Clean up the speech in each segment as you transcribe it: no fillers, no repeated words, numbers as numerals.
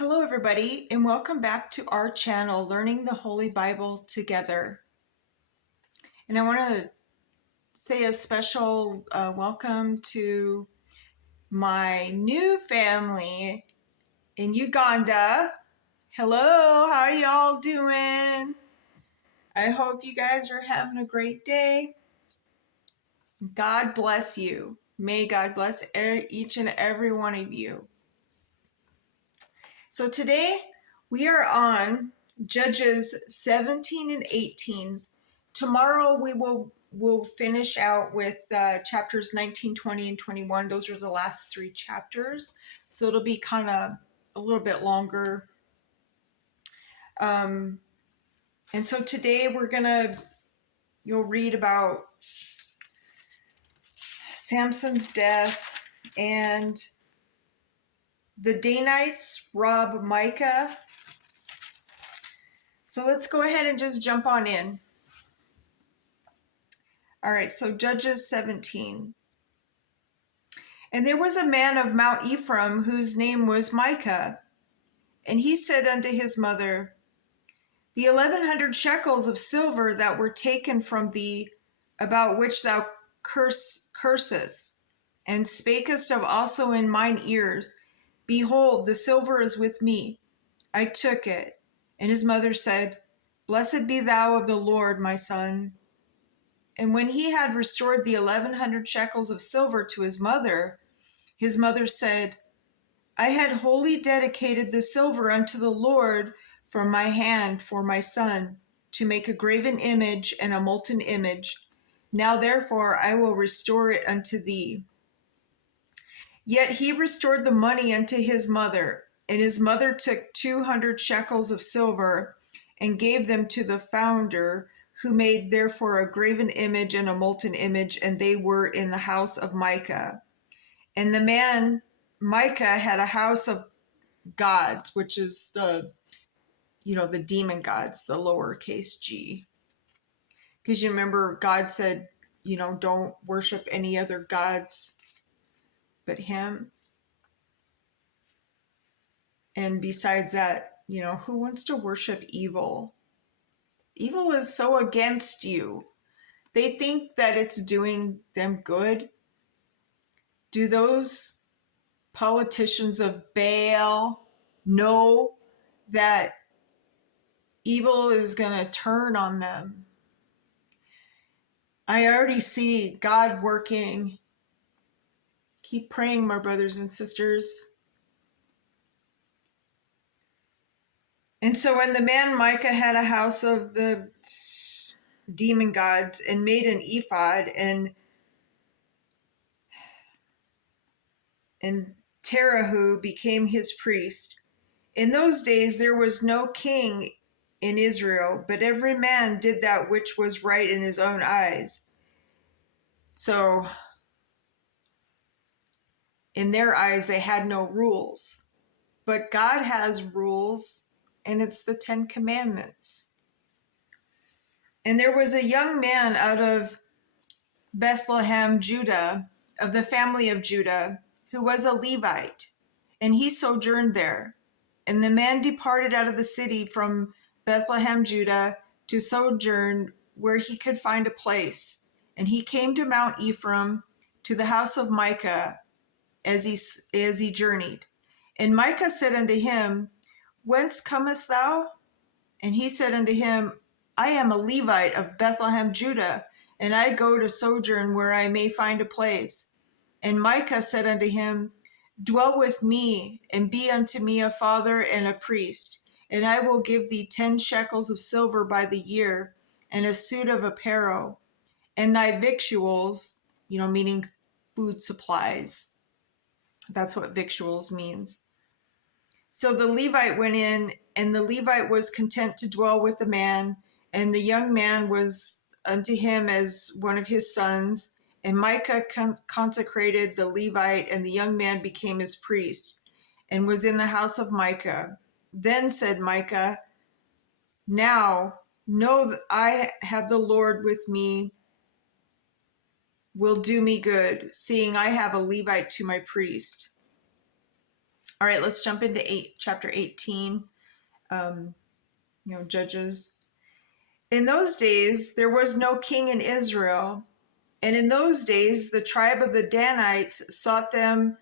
Hello, everybody, and welcome back to our channel, Learning the Holy Bible Together. And I want to say a special welcome to my new family in Uganda. Hello, how are y'all doing? I hope you guys are having a great day. God bless you. May God bless each and every one of you. So today we are on Judges 17 and 18. Tomorrow we'll finish out with chapters 19, 20, and 21. Those are the last three chapters. So it'll be kind of a little bit longer. And so today you'll read about Samson's death, and the Danites rob Micah. So let's go ahead and just jump on in. All right, so Judges 17. And there was a man of Mount Ephraim whose name was Micah. And he said unto his mother, The 1,100 shekels of silver that were taken from thee, about which thou cursest, and spakest of also in mine ears, behold, the silver is with me. I took it. And his mother said, Blessed be thou of the Lord, my son. And when he had restored the 1,100 shekels of silver to his mother said, I had wholly dedicated the silver unto the Lord from my hand for my son, to make a graven image and a molten image. Now therefore I will restore it unto thee. Yet he restored the money unto his mother, and his mother took 200 shekels of silver and gave them to the founder, who made therefore a graven image and a molten image, and they were in the house of Micah. And the man Micah had a house of gods, which is the demon gods, the lowercase g. Because you remember God said, don't worship any other gods but him. And besides that, who wants to worship evil? Evil is so against you. They think that it's doing them good. Do those politicians of Baal know that evil is going to turn on them? I already see God working. Keep praying, my brothers and sisters. And so when the man Micah had a house of the demon gods and made an ephod, and Terahu became his priest. In those days there was no king in Israel, but every man did that which was right in his own eyes. So in their eyes they had no rules. But God has rules, and it's the 10 Commandments. And there was a young man out of Bethlehem, Judah, of the family of Judah, who was a Levite, and he sojourned there. And the man departed out of the city from Bethlehem, Judah, to sojourn where he could find a place. And he came to Mount Ephraim, to the house of Micah, as he journeyed. And Micah said unto him, Whence comest thou? And he said unto him, I am a Levite of Bethlehem, Judah, and I go to sojourn where I may find a place. And Micah said unto him, Dwell with me, and be unto me a father and a priest, and I will give thee 10 shekels of silver by the year, and a suit of apparel, and thy victuals, meaning food supplies. That's what victuals means. So the Levite went in, and the Levite was content to dwell with the man, and the young man was unto him as one of his sons. And Micah consecrated the Levite, and the young man became his priest, and was in the house of Micah. Then said Micah, Now know that I have the Lord with me, will do me good, seeing I have a Levite to my priest. All right, let's jump into chapter 18, Judges. In those days, there was no king in Israel. And in those days, the tribe of the Danites sought them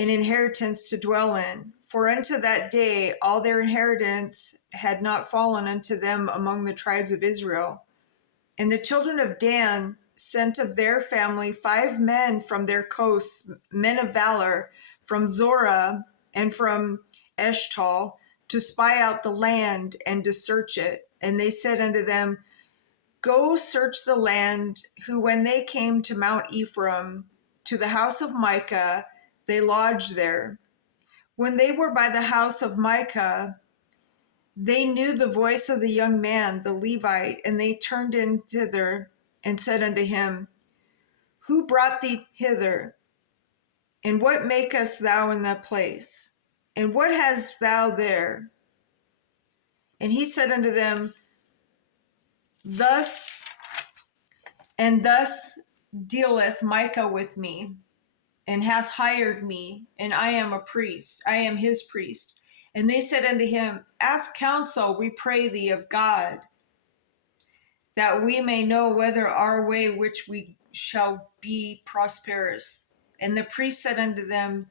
an inheritance to dwell in. For unto that day, all their inheritance had not fallen unto them among the tribes of Israel. And the children of Dan sent of their family 5 men from their coasts, men of valor, from Zorah and from Eshtal, to spy out the land and to search it. And they said unto them, Go search the land. Who, when they came to Mount Ephraim, to the house of Micah, they lodged there. When they were by the house of Micah, they knew the voice of the young man, the Levite, and they turned in thither and said unto him, Who brought thee hither? And what makest thou in that place? And what hast thou there? And he said unto them, Thus and thus dealeth Micah with me, and hath hired me, and I am a priest, I am his priest. And they said unto him, Ask counsel, we pray thee, of God, that we may know whether our way which we shall be prosperous. And the priest said unto them,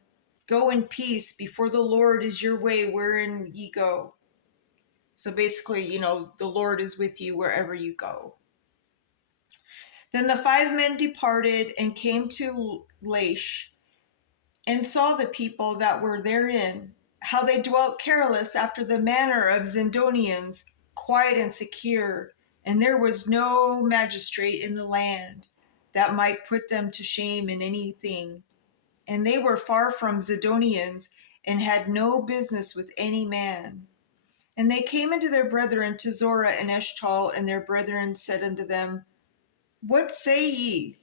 Go in peace, before the Lord is your way wherein ye go. So basically, the Lord is with you wherever you go. Then the 5 men departed and came to Laish, and saw the people that were therein, how they dwelt careless after the manner of Zidonians, quiet and secure, and there was no magistrate in the land that might put them to shame in anything. And they were far from Zidonians, and had no business with any man. And they came unto their brethren to Zorah and Eshtal, and their brethren said unto them, What say ye?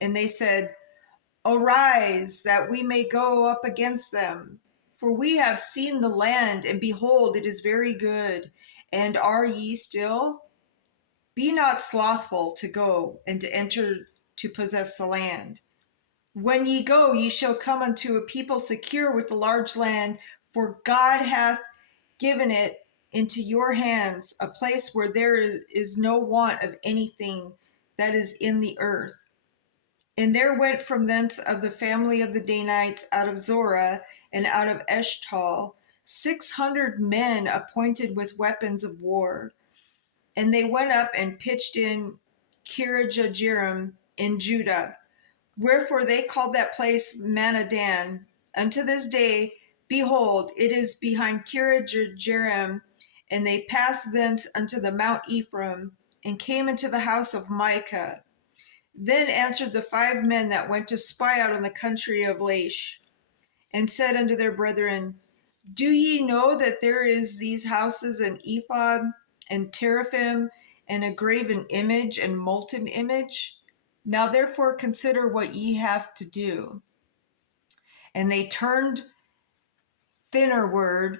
And they said, Arise, that we may go up against them. For we have seen the land, and behold, it is very good. And are ye still? Be not slothful to go and to enter to possess the land. When ye go, ye shall come unto a people secure with a large land, for God hath given it into your hands, a place where there is no want of anything that is in the earth. And there went from thence of the family of the Danites out of Zorah and out of Eshtal 600 men appointed with weapons of war. And they went up and pitched in Kirjathjearim in Judah. Wherefore they called that place Manadan. Unto this day, behold, it is behind Kirjathjearim. And they passed thence unto the Mount Ephraim, and came into the house of Micah. Then answered the 5 men that went to spy out in the country of Laish, and said unto their brethren, Do ye know that there is these houses an ephod, and teraphim, and a graven image, and molten image? Now therefore consider what ye have to do. And they turned thitherward,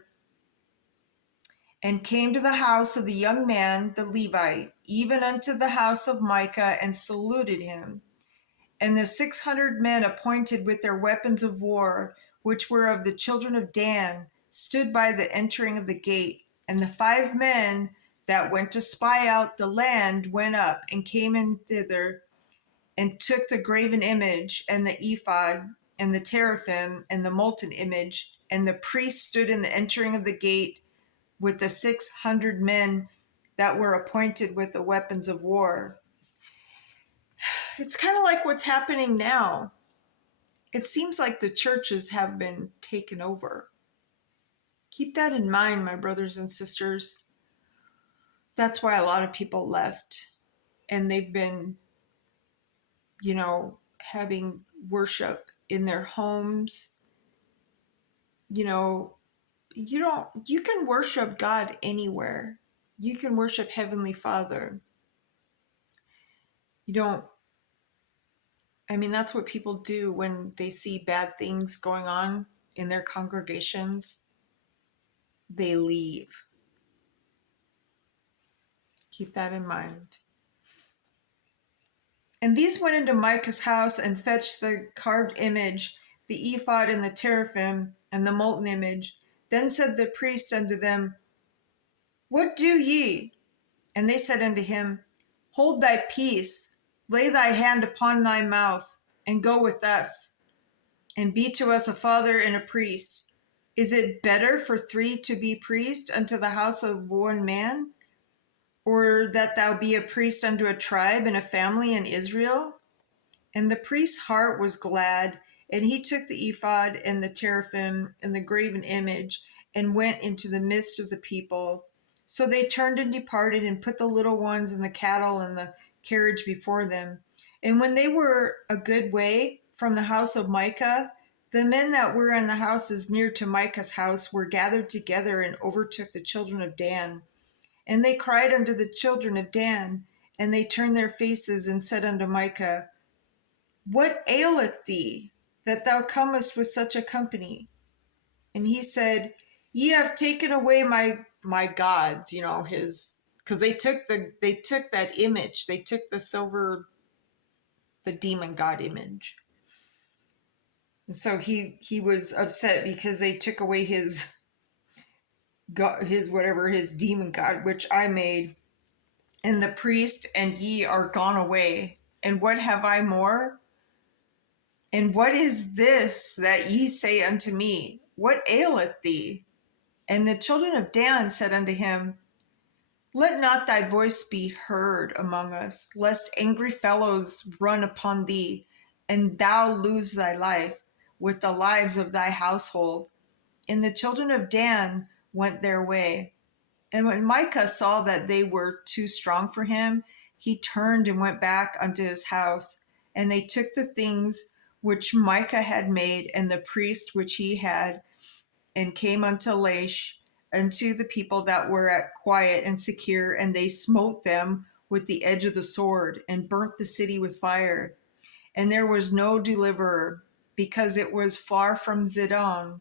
and came to the house of the young man, the Levite, even unto the house of Micah, and saluted him. And the 600 men appointed with their weapons of war, which were of the children of Dan, stood by the entering of the gate. And the 5 men that went to spy out the land went up and came in thither, and took the graven image, and the ephod, and the teraphim, and the molten image. And the priest stood in the entering of the gate with the 600 men that were appointed with the weapons of war. It's kind of like what's happening now. It seems like the churches have been taken over. Keep that in mind, my brothers and sisters. That's why a lot of people left, and they've been, having worship in their homes. You can worship God anywhere. You can worship Heavenly Father. That's what people do when they see bad things going on in their congregations. They leave. Keep that in mind. And these went into Micah's house and fetched the carved image, the ephod, and the teraphim, and the molten image. Then said the priest unto them, What do ye? And they said unto him, Hold thy peace, lay thy hand upon thy mouth, and go with us, and be to us a father and a priest. Is it better for three to be priests unto the house of one man, or that thou be a priest unto a tribe and a family in Israel? And the priest's heart was glad, and he took the ephod and the teraphim and the graven image, and went into the midst of the people. So they turned and departed, and put the little ones and the cattle and the carriage before them. And when they were a good way from the house of Micah, the men that were in the houses near to Micah's house were gathered together and overtook the children of Dan. And they cried unto the children of Dan, and they turned their faces and said unto Micah, What aileth thee, that thou comest with such a company? And he said, Ye have taken away my gods, his, because they took that image, they took the demon god image. And so he was upset because they took away his god, his demon god, which I made. And the priest and ye are gone away. And what have I more? And what is this that ye say unto me? What aileth thee? And the children of Dan said unto him, Let not thy voice be heard among us, lest angry fellows run upon thee, and thou lose thy life with the lives of thy household. And the children of Dan went their way. And when Micah saw that they were too strong for him, he turned and went back unto his house. And they took the things which Micah had made, and the priest which he had, and came unto Laish, unto the people that were at quiet and secure, and they smote them with the edge of the sword, and burnt the city with fire. And there was no deliverer, because it was far from Zidon,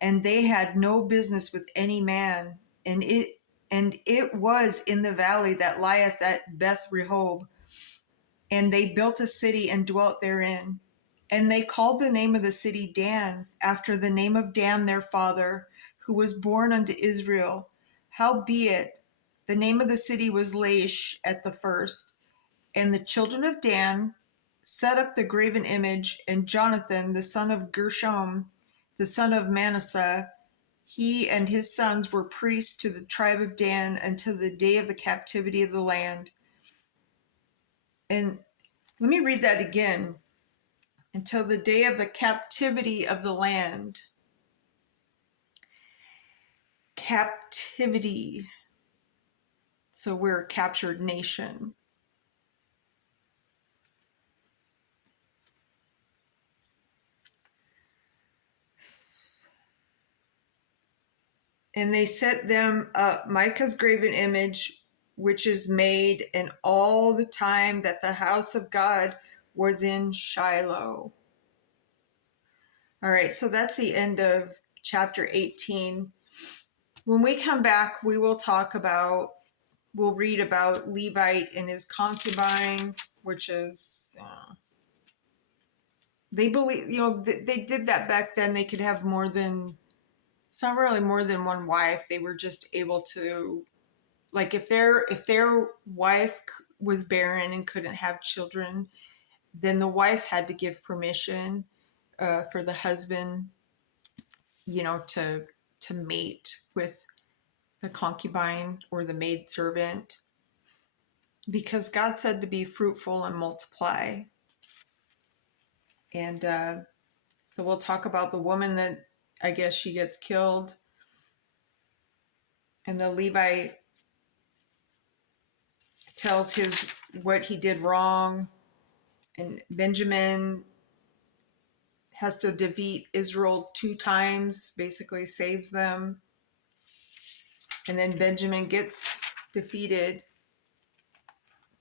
and they had no business with any man. And it was in the valley that lieth at Beth Rehob. And they built a city and dwelt therein. And they called the name of the city Dan, after the name of Dan their father, who was born unto Israel. Howbeit, the name of the city was Laish at the first. And the children of Dan set up the graven image, and Jonathan, the son of Gershom, the son of Manasseh, he and his sons were priests to the tribe of Dan until the day of the captivity of the land. And let me read that again. Until the day of the captivity of the land. Captivity. So we're a captured nation. And they set them up Micah's graven image, which is made in all the time that the house of God was in Shiloh. All right, so that's the end of chapter 18. When we come back, we'll read about Levite and his concubine, which is, they believe, they did that back then. They could have it's not really more than one wife. They were just able to, like, if their wife was barren and couldn't have children, then the wife had to give permission for the husband, to mate with the concubine or the maidservant, because God said to be fruitful and multiply. And so we'll talk about the woman that, I guess, she gets killed, and the Levite tells what he did wrong, and Benjamin has to defeat Israel 2 times, basically saves them, and then Benjamin gets defeated,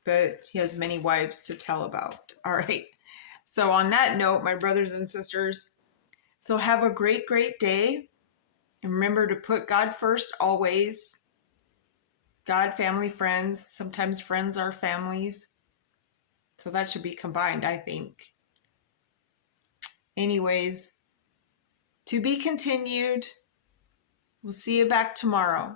but he has many wives to tell about. All right. So on that note, my brothers and sisters, so have a great, great day. And remember to put God first always. God, family, friends. Sometimes friends are families. So that should be combined, I think. Anyways, To be continued. We'll see you back tomorrow.